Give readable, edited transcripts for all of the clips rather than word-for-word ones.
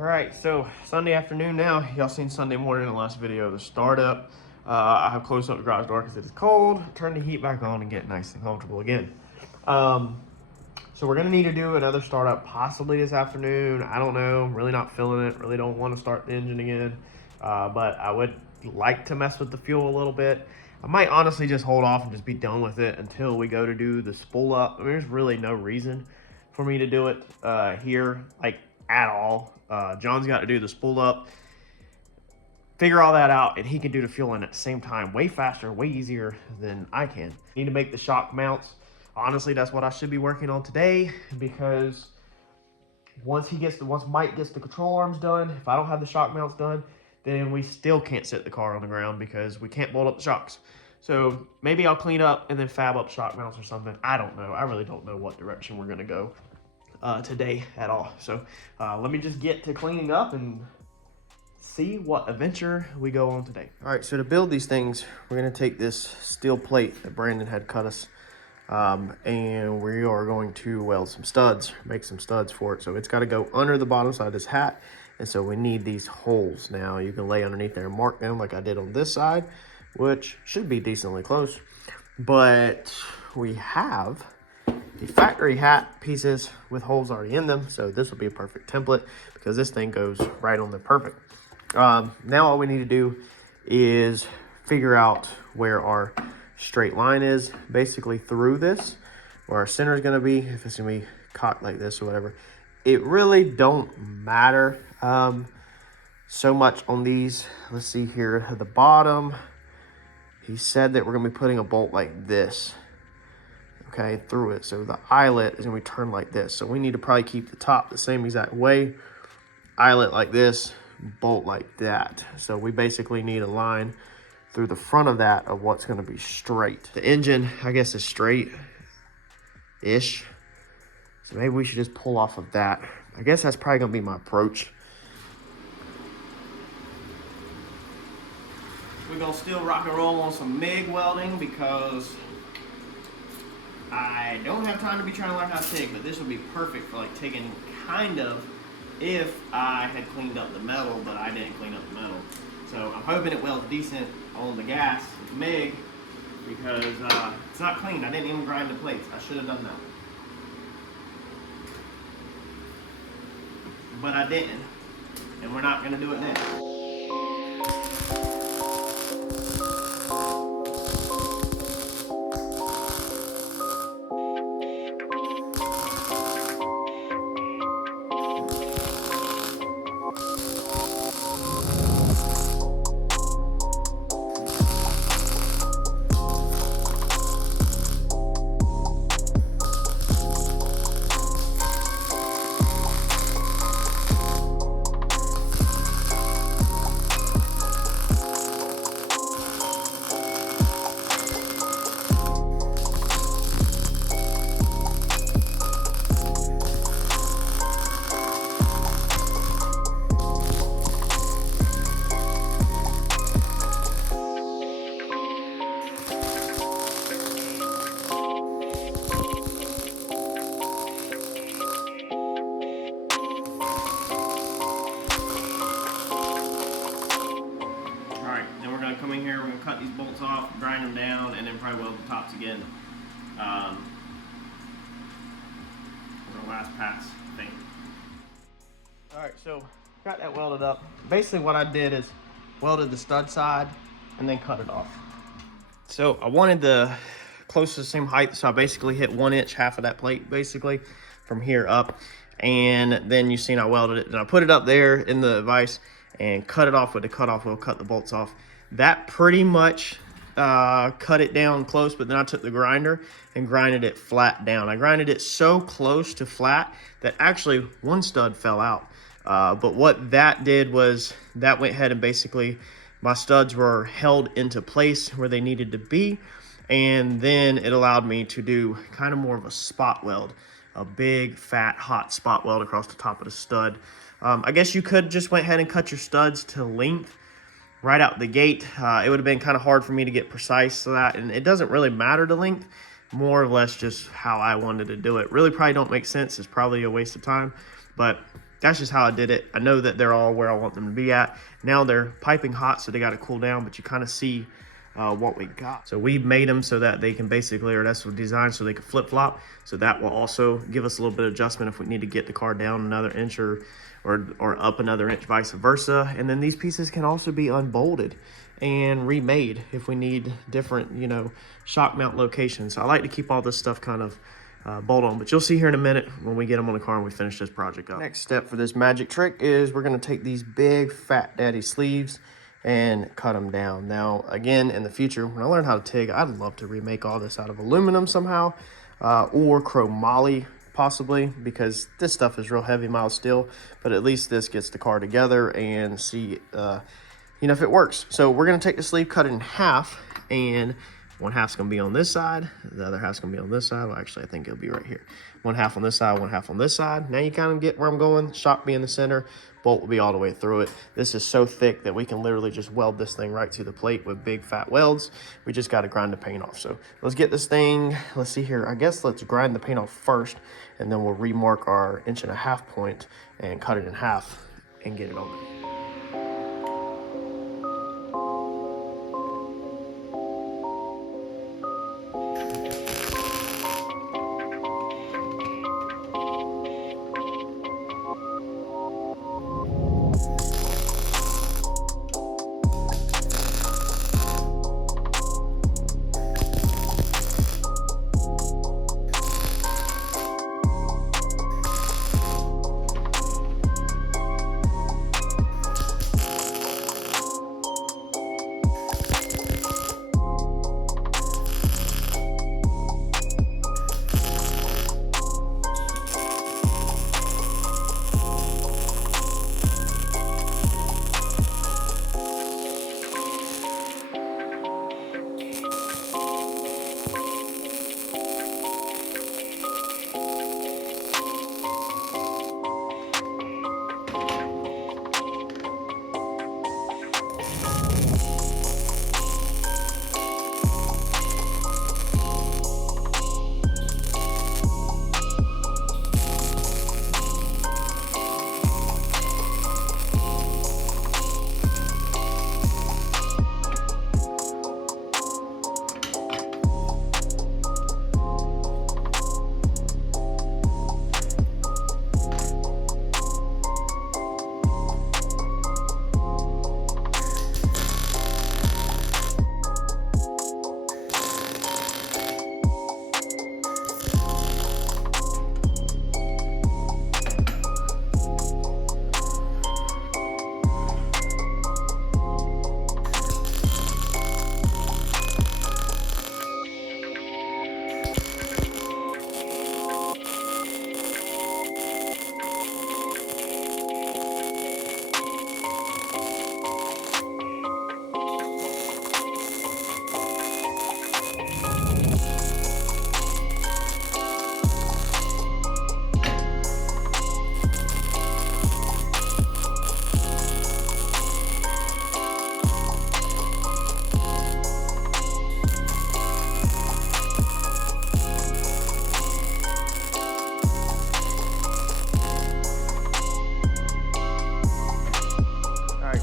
All right, so Sunday afternoon now. Y'all seen Sunday morning in the last video, the startup. I have closed up the garage door because it is cold. Turn the heat back on and get nice and comfortable again. So we're gonna need to do another startup possibly this afternoon. I don't know, I'm really not feeling it. Really don't want to start the engine again. But I would like to mess with the fuel a little bit. I might honestly just hold off and just be done with it until we go to do the spool up. I mean, there's really no reason for me to do it here, like at all. John's got to do the spool up, figure all that out, and he can do the fueling at the same time way faster, way easier than I can. Need to make the shock mounts. Honestly, that's what I should be working on today, because once Mike gets the control arms done, if I don't have the shock mounts done, then we still can't sit the car on the ground because we can't bolt up the shocks. So maybe I'll clean up and then fab up shock mounts or something. I don't know. I really don't know what direction we're gonna go today at all. So let me just get to cleaning up and see what adventure we go on today. All right, so to build these things, we're gonna take this steel plate that Brandon had cut us, and we are going to weld some studs, make some studs for it. So it's got to go under the bottom side of this hat, and so we need these holes. Now you can lay underneath there and mark them like I did on this side, which should be decently close. But we have the factory hat pieces with holes already in them, so this will be a perfect template because this thing goes right on there perfect. Now all we need to do is figure out where our straight line is, basically through this, where our center is going to be, if it's going to be cocked like this or whatever. It really don't matter so much on these. Let's see here at the bottom, he said that we're going to be putting a bolt like this, okay, through it. So the eyelet is going to be turned like this, so we need to probably keep the top the same exact way, eyelet like this, bolt like that. So we basically need a line through the front of that of what's going to be straight. The engine, I guess, is straight-ish, so maybe we should just pull off of that. I guess that's probably going to be my approach. We're going to still rock and roll on some MIG welding because I don't have time to be trying to learn how to TIG, but this would be perfect for like TIGging, kind of, if I had cleaned up the metal, but I didn't clean up the metal. So I'm hoping it welds decent on the gas with MIG, because it's not clean. I didn't even grind the plates. I should have done that, but I didn't, and we're not going to do it now. Come in here, we're going to cut these bolts off, grind them down, and then probably weld the tops again. For our last pass thing. Alright, so got that welded up. Basically what I did is welded the stud side and then cut it off. So I wanted the close to the same height, so I basically hit 1 inch, half of that plate basically, from here up. And then you seen I welded it, and I put it up there in the vise and cut it off with the cutoff wheel, cut the bolts off. That pretty much cut it down close, but then I took the grinder and grinded it flat down. I grinded it so close to flat that actually one stud fell out. But what that did was that went ahead and basically my studs were held into place where they needed to be. And then it allowed me to do kind of more of a spot weld, a big, fat, hot spot weld across the top of the stud. I guess you could just went ahead and cut your studs to length right out the gate. It would have been kind of hard for me to get precise to that, and it doesn't really matter the length, more or less just how I wanted to do it. Really probably don't make sense. It's probably a waste of time, but that's just how I did it. I know that they're all where I want them to be at. Now they're piping hot, so they got to cool down, but you kind of see what we got. So we made them so that they can basically, or that's designed so they can flip flop. So that will also give us a little bit of adjustment if we need to get the car down another inch or up another inch, vice versa. And then these pieces can also be unbolted and remade if we need different, you know, shock mount locations. So I like to keep all this stuff kind of bolt on, but you'll see here in a minute when we get them on the car and we finish this project up. Next step for this magic trick is we're going to take these big fat daddy sleeves and cut them down. Now again, in the future when I learn how to TIG, I'd love to remake all this out of aluminum somehow, or chromoly possibly, because this stuff is real heavy mild steel, but at least this gets the car together and see you know, if it works. So we're going to take the sleeve, cut it in half, and one half's going to be on this side, the other half's going to be on this side. Well, actually, I think it'll be right here. One half on this side, one half on this side. Now you kind of get where I'm going. Shock be in the center, bolt will be all the way through it. This is so thick that we can literally just weld this thing right to the plate with big fat welds. We just got to grind the paint off. So let's get this thing, let's see here. I guess let's grind the paint off first, and then we'll remark our 1.5 inch point and cut it in half and get it on there.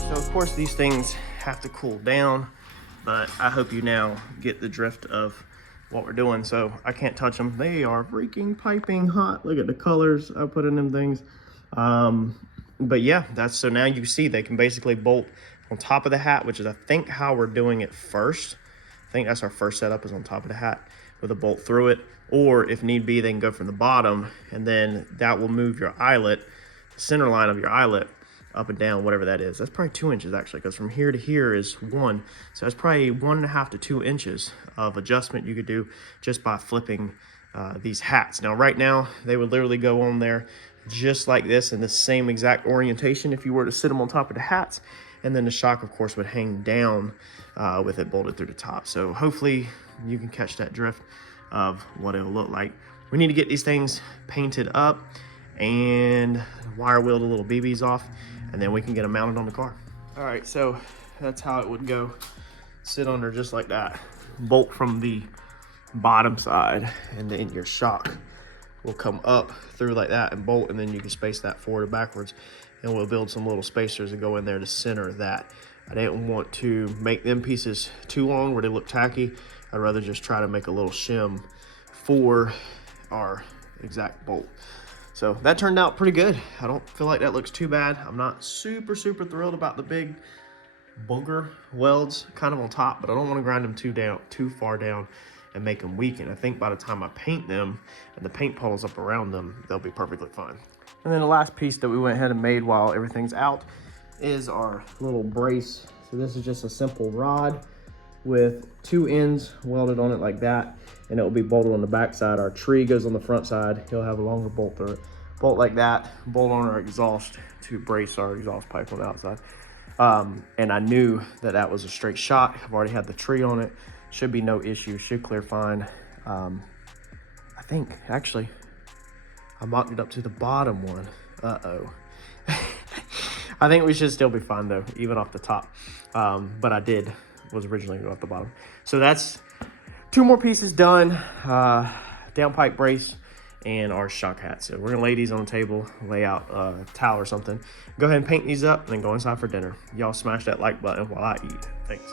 Of course, these things have to cool down, but I hope you now get the drift of what we're doing. So I can't touch them. They are freaking piping hot. Look at the colors I put in them things. But yeah, so now you see they can basically bolt on top of the hat, which is I think how we're doing it first. I think that's our first setup, is on top of the hat with a bolt through it. Or if need be, they can go from the bottom, and then that will move your eyelet, the center line of your eyelet, up and down, whatever that is. That's probably 2 inches actually, because from here to here is 1. So that's probably 1.5 to 2 inches of adjustment you could do just by flipping these hats. Now, right now, they would literally go on there just like this in the same exact orientation if you were to sit them on top of the hats. And then the shock, of course, would hang down with it bolted through the top. So hopefully you can catch that drift of what it'll look like. We need to get these things painted up and wire wheel the little BBs off, and then we can get them mounted on the car. All right, so that's how it would go. Sit under just like that. Bolt from the bottom side, and then your shock will come up through like that and bolt, and then you can space that forward or backwards, and we'll build some little spacers and go in there to center that. I didn't want to make them pieces too long where they look tacky. I'd rather just try to make a little shim for our exact bolt. So that turned out pretty good. I don't feel like that looks too bad. I'm not super thrilled about the big booger welds kind of on top, but I don't want to grind them too far down and make them weaken. I think by the time I paint them and the paint puddles up around them, they'll be perfectly fine. And then the last piece that we went ahead and made while everything's out is our little brace. So this is just a simple rod with 2 ends welded on it like that, and it will be bolted on the back side. Our tree goes on the front side. He'll have a longer bolt through it. Bolt like that, bolt on our exhaust to brace our exhaust pipe on the outside. And I knew that that was a straight shot. I've already had the tree on it. Should be no issue, should clear fine. I think, actually, I mocked it up to the bottom one. Uh-oh. I think we should still be fine though, even off the top. But was originally going off the bottom. So that's 2 more pieces done. Downpipe brace and our shock hat. So we're gonna lay these on the table, lay out a towel or something. Go ahead and paint these up and then go inside for dinner. Y'all smash that like button while I eat. Thanks.